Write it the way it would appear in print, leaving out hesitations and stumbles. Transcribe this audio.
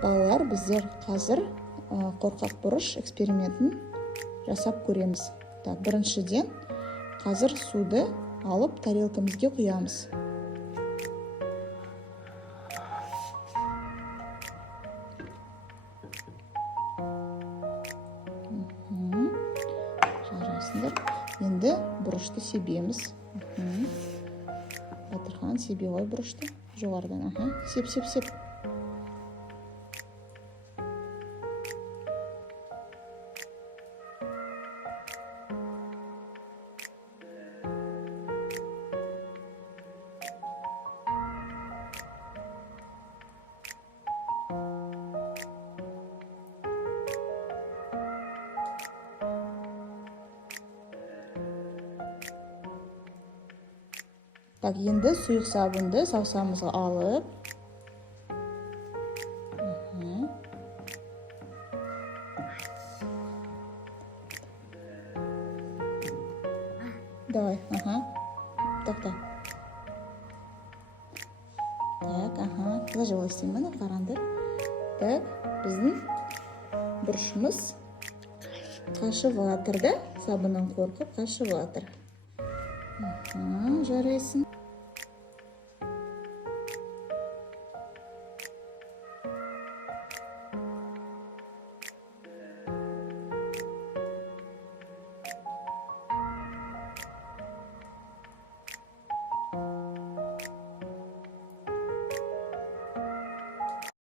Балалар, біздер қазір қорқақ бұрыш экспериментін жасап көреміз. Так, біріншіден қазір суды алып тарелкамызге құямыз. Жарайсыңдар. Енді бұрышты себеміз. Батырхан, себе ғой бұрышты. Жоғарыдан. Сеп. Так, енді сұйық сабынды саусағымызға алып, давай, тоқта. Так, заживай істеймін, қаранды. Так, біздің бұрышымыз қашып жатыр да, сабыннан қорқып қашып жатыр. Жарайсың.